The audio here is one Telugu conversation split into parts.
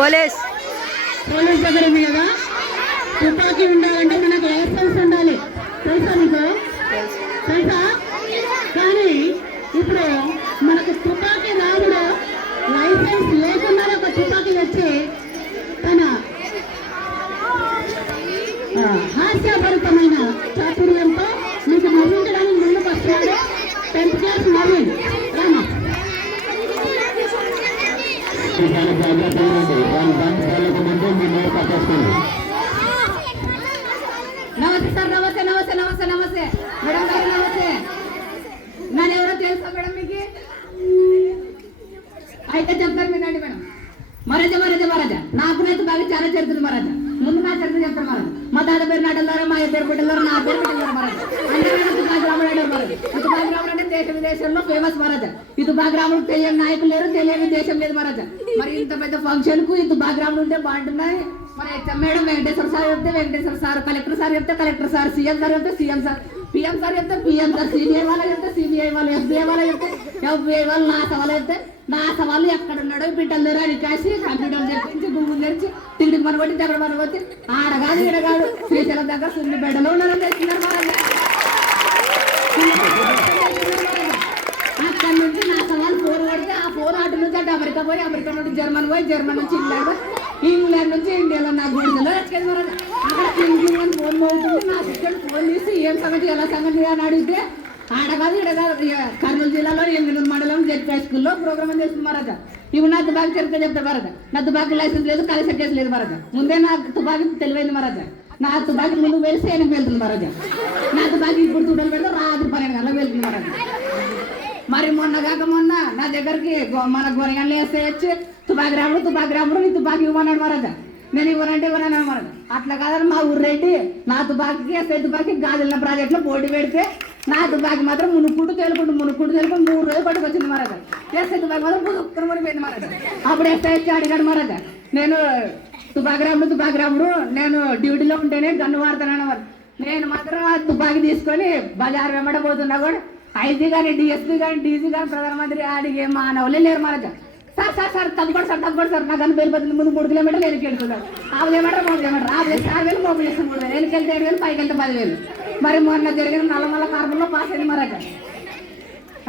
పోలీస్. పోలీస్ దగ్గర ఉంది కదా? తుపాకీ ఉండాలంటే మనకు లైసెన్స్ ఉండాలి. తెలుసా నీకు? తెలుసా? కానీ ఇప్పుడు మనకు తుపాకీ రాముడు లైసెన్స్ లేకుండా ఒక తుపాకీ వచ్చి తన హాస్యభరితమైన చాతుర్యంతో మీకు నవ్వించడానికి ముందుకు వస్తున్నాడు. టెన్త్ క్లాస్ నవీన్ రామా చాలా వాళ్ళు బండి వాళ్ళకు ముందు మీ నోరు పట్టేసుకోండి నమస్తే సార్ నమస్తే నమస్తే నమస్తే నమస్తే. మేడం గారు నమస్తే. నన్ను ఎవరో తెలుసా మేడం మీకు? అయితే చెప్తారు వినండి మేడం. మహారాజా మహారాజా మహారాజా నాకు నైతే బాగా చాలా చరిత్ర మహారాజా ముందు నా చరిత్ర చెప్తారు మహారాజా మా తాత పేరు నాటల్లారా మా పేరు పెట్టారు నా పేరు పెట్టారు మహారాజా అందరూ తుపాకి రాముడు మహారాజా తుపాకి రాముడు అంటే ఫేమస్ మహారాజా. ఇటు బాగ్రాములు తెలియని నాయకులు లేరు తెలియని దేశం లేదు మహారాజా. మరి ఇంత పెద్ద ఫంక్షన్కు ఇటు బాగ్రాములు ఉంటే బాగుంటున్నాయి. మరి మేడం వెంకటేశ్వర సార్ చెప్తే వెంకటేశ్వర సార్ కలెక్టర్ సార్ చెప్తే కలెక్టర్ సార్ సీఎం సార్ చెప్తే సీఎం సార్ పిఎం సార్ చెప్తే పిఎం సార్ సిబిఐ వాళ్ళు చెప్తే సిబిఐ వాళ్ళు ఎఫ్బిఐ వాళ్ళు చెప్తే ఎఫ్బిఐ వాళ్ళు నా సవాలు చెప్తే నా సవాళ్ళు ఎక్కడ ఉన్నాడో పిట్టలు దగ్గర అని కాసి కంప్యూటర్ తెప్పించి గుమ్ము తెరిచి తిండికి మన కొట్టి దగ్గర మన కొట్టి ఆడగాదు ఈడగాడు శ్రీశైలం దగ్గర సున్ని ఉన్నారని తెచ్చినారు మన అక్కడి నుంచి నా సవాల్ ఫోన్ కొడితే ఆ ఫోన్ అటు నుంచి అటు అమెరికా పోయి జర్మన్ పోయి జర్మన్ నుంచి ఇంగ్లాండ్ ఇంగ్లాండ్ నుంచి ఇండియాలో నా గుడిలో అక్కడ కింగ్ అని ఫోన్ పోతుంది నా సిస్టర్ ఫోన్ తీసి ఏం సంగతి ఎలా సంగతి అని అడిగితే ఆడ కాదు ఇక్కడ కాదు కర్నూలు జిల్లాలో ఎనిమిది మండలం జెడ్ స్కూల్లో ప్రోగ్రామ్ చేస్తుంది మరద ఇవి నా తుపాకి చరిత్ర చెప్తా మరద నా తుపాకి లైసెన్స్ లేదు కలిసి కేసు లేదు మరద ముందే నా తుపాకి తెలివైంది మరద నా తుపాకి ముందు వెళ్తే వెనక్కి వెళ్తుంది మరద నా తుపాకి ఇప్పుడు తుడలు పెడితే రాత్రి పన్నెండు గంటలకు వెళ్తుంది మరద మరి మొన్న కాక మొన్న నా దగ్గరికి గో- మన గొరగండ్లు వేస్తే వచ్చి తుపాకి రాముడు తుపాకి రాముడు నీ తుపాకి ఇవ్వమన్నాడు మరద నేను ఇవ్వనంటే ఇవ్వనన్నాడు మరద అట్లా కాదని మా ఊర్రెడ్డి నా తుపాకి ఎస్ఐ తుపాకి గాజుల ప్రాజెక్టులో పోటీ పెడితే నా తుపాకి మాత్రం మునుక్కుంటూ తేలుకుంటూ మునుక్కుంటూ తేలుకుంటూ మూడు రోజులు పట్టుకొచ్చింది మరద ఎస్ఐ తుపాకి మాత్రం పుదుక్కుని పడిపోయింది మరద అప్పుడు ఎస్ఐ వచ్చి అడిగాడు మరద నేను తుపాకి రాముడు తుపాకి రాముడు నేను డ్యూటీలో ఉంటేనే గన్ను వాడతానని నేను మాత్రం ఆ తుపాకి తీసుకొని బజార్ వెంబడ పోతున్నా కూడా ఐజీ కానీ డిఎస్పీ కానీ డీజీ కానీ ప్రధానమంత్రి అడిగే మానవులే లేరు మన సార్ సార్ సార్ తగ్గుకోండి సార్ తగ్గుకోండి సార్. నాకు వెళ్ళిపోతుంది ముందు మూడు కిలోమీటర్లు వెనక్కి వెళ్తున్నారు ఆరు కిలోమీటర్ మూడు కిలోమీటర్ ఆరు వేలు ఆరు వేలు మూడు వేలు మూడు వేలు. వెనక్కి వెళ్తే ఏడు వేలు పైకి వెళ్తే పదివేలు మరి మొన్న జరిగిన నల్లమల్ల కార్పుల్లో పాస్ అయింది మరక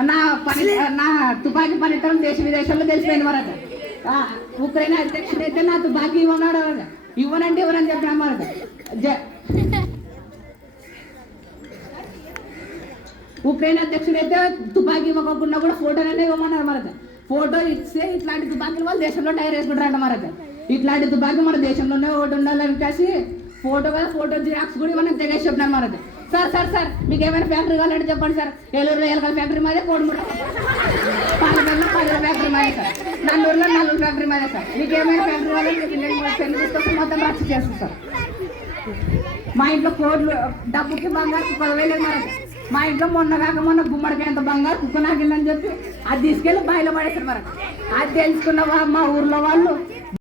నా పని నా తుపాకీ పనితనం దేశ విదేశాల్లో తెలిసిపోయింది మరక ఉక్రెయిన్ అధ్యక్షుడు అయితే నా తుపాకీ ఇవ్వనాడు ఇవ్వనంటే ఇవ్వనని చెప్పిన మరక ఉక్రెయిన్ అధ్యక్షుడు అయితే తుపాకీ ఇవ్వకుండా కూడా ఫోటోలనే ఇవ్వమన్నారు మరి ఫోటో ఇస్తే ఇట్లాంటి తుపాకీలు వాళ్ళు దేశంలో టైర్ వేసుకుంటారంట మరి ఇట్లాంటి తుపాకీ మన దేశంలోనే ఒకటి ఉండాలని కాసి ఫోటో కదా ఫోటో జిరాక్స్ కూడా మనం తెగేసి చెప్పినారు మరి సార్ సార్ సార్ మీకు ఏమైనా ఫ్యాక్టరీ కావాలంటే చెప్పండి సార్. ఏలూరులో ఏలకల ఫ్యాక్టరీ మాదే కోడుమూడ పాలకొండలో పల్లెల ఫ్యాక్టరీ మాదే సార్. నల్లూరులో నల్లూరు ఫ్యాక్టరీ మాదే సార్. మీకు ఏమైనా ఫ్యాక్టరీ కావాలంటే మొత్తం రచ్చ చేస్తాం సార్. మా ఇంట్లో కోట్లు డబ్బుకి బంగారు పదవేలేదు మరి మా ఇంట్లో మొన్న కాక మొన్న గుమ్మడికి ఎంత బంగారు కుక్క నాకిందని చెప్పి అది తీసుకెళ్ళి బాయిలో పడేసారు మరి. అది తెలుసుకున్న మా ఊర్లో వాళ్ళు